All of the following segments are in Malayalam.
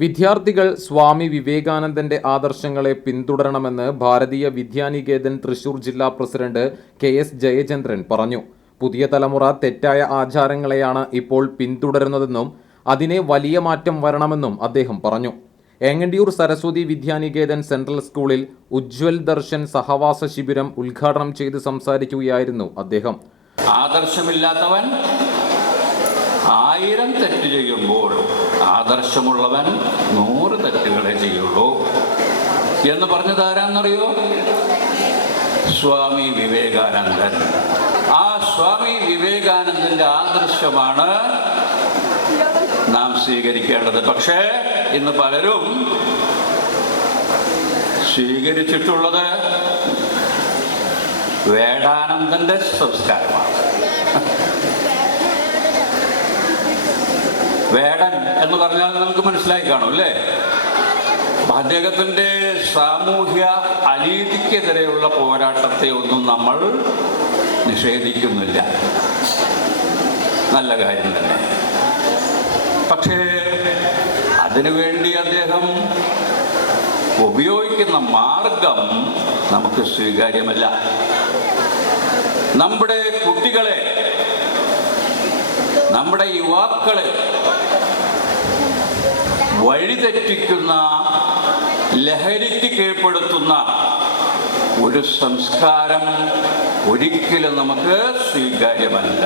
വിദ്യാർത്ഥികൾ സ്വാമി വിവേകാനന്ദന്റെ ആദർശങ്ങളെ പിന്തുടരണമെന്ന് ഭാരതീയ വിദ്യാനികേതൻ തൃശൂർ ജില്ലാ പ്രസിഡന്റ് കെ എസ് ജയചന്ദ്രൻ പറഞ്ഞു. പുതിയ തലമുറ തെറ്റായ ആചാരങ്ങളെയാണ് ഇപ്പോൾ പിന്തുടരുന്നതെന്നും അതിനെ വലിയ മാറ്റം വരണമെന്നും അദ്ദേഹം പറഞ്ഞു. ഏങ്ങണ്ടിയൂർ സരസ്വതി വിദ്യാനികേതൻ സെൻട്രൽ സ്കൂളിൽ ഉജ്വൽ ദർശൻ സഹവാസ ശിബിരം ഉദ്ഘാടനം ചെയ്ത് സംസാരിക്കുകയായിരുന്നു അദ്ദേഹം. ആദർശമില്ലാത്തവൻ ആയിരം തെറ്റ് ചെയ്യുമ്പോൾ ആദർശമുള്ളവൻ നൂറ് തെറ്റുകളെ ചെയ്യുള്ളൂ. എന്ന് പറഞ്ഞത് ആരാന്നറിയോ? സ്വാമി വിവേകാനന്ദൻ. ആ സ്വാമി വിവേകാനന്ദന്റെ ആദർശമാണ് നാം സ്വീകരിക്കേണ്ടത്. പക്ഷേ ഇന്ന് പലരും സ്വീകരിച്ചിട്ടുള്ളത് വേടാനന്ദന്റെ സംസ്കാരമാണ്. വേടൻ എന്ന് പറഞ്ഞാൽ നമുക്ക് മനസ്സിലായി കാണും അല്ലേ? അദ്ദേഹത്തിന്റെ സാമൂഹ്യ അനീതിക്കെതിരെയുള്ള പോരാട്ടത്തെ ഒന്നും നമ്മൾ നിഷേധിക്കുന്നില്ല. നല്ല കാര്യം തന്നെ. പക്ഷേ അതിനുവേണ്ടി അദ്ദേഹം ഉപയോഗിക്കുന്ന മാർഗം നമുക്ക് സ്വീകാര്യമല്ല. നമ്മുടെ കുട്ടികളെ നമ്മുടെ യുവാക്കളെ വഴിതെറ്റിക്കുന്ന ലഹരിക്ക് കീഴ്പ്പെടുത്തുന്ന ഒരു സംസ്കാരം ഒരിക്കലും നമുക്ക് സ്വീകാര്യമല്ല.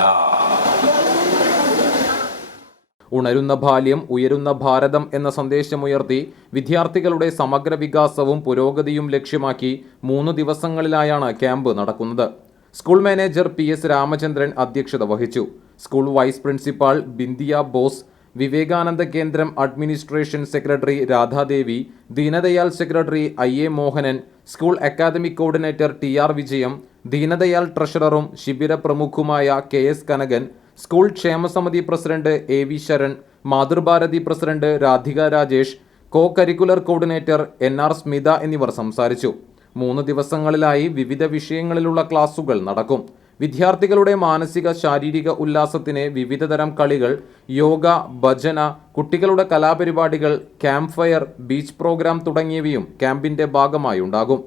ഉണരുന്ന ബാല്യം ഉയരുന്ന ഭാരതം എന്ന സന്ദേശമുയർത്തി വിദ്യാർത്ഥികളുടെ സമഗ്ര വികാസവും പുരോഗതിയും ലക്ഷ്യമാക്കി മൂന്ന് ദിവസങ്ങളിലായാണ് ക്യാമ്പ് നടക്കുന്നത്. School manager P S Ramachandran അധ്യക്ഷത വഹിച്ചു. School vice principal Bindiya Bose Vivekananda കേന്ദ്രം administration secretary Radhadevi Deendayal secretary I A Mohanan school academic coordinator T R Vijayam Deendayal ട്രഷററും ശിബിര പ്രമുഖുമായ K S Kanakan school ക്ഷേമസമിതി president A V Sharan Mathrubharati president Radhika Rajesh co curricular coordinator N R Smitha എന്നിവർ സംസാരിച്ചു. മൂന്ന് ദിവസങ്ങളിലായി വിവിധ വിഷയങ്ങളിലുള്ള ക്ലാസുകൾ നടക്കും. വിദ്യാർത്ഥികളുടെ മാനസിക ശാരീരിക ഉല്ലാസത്തിന് വിവിധതരം കളികൾ യോഗ ഭജന കുട്ടികളുടെ കലാപരിപാടികൾ ക്യാമ്പ് ഫയർ ബീച്ച് പ്രോഗ്രാം തുടങ്ങിയവയും ക്യാമ്പിന്റെ ഭാഗമായി ഉണ്ടാകും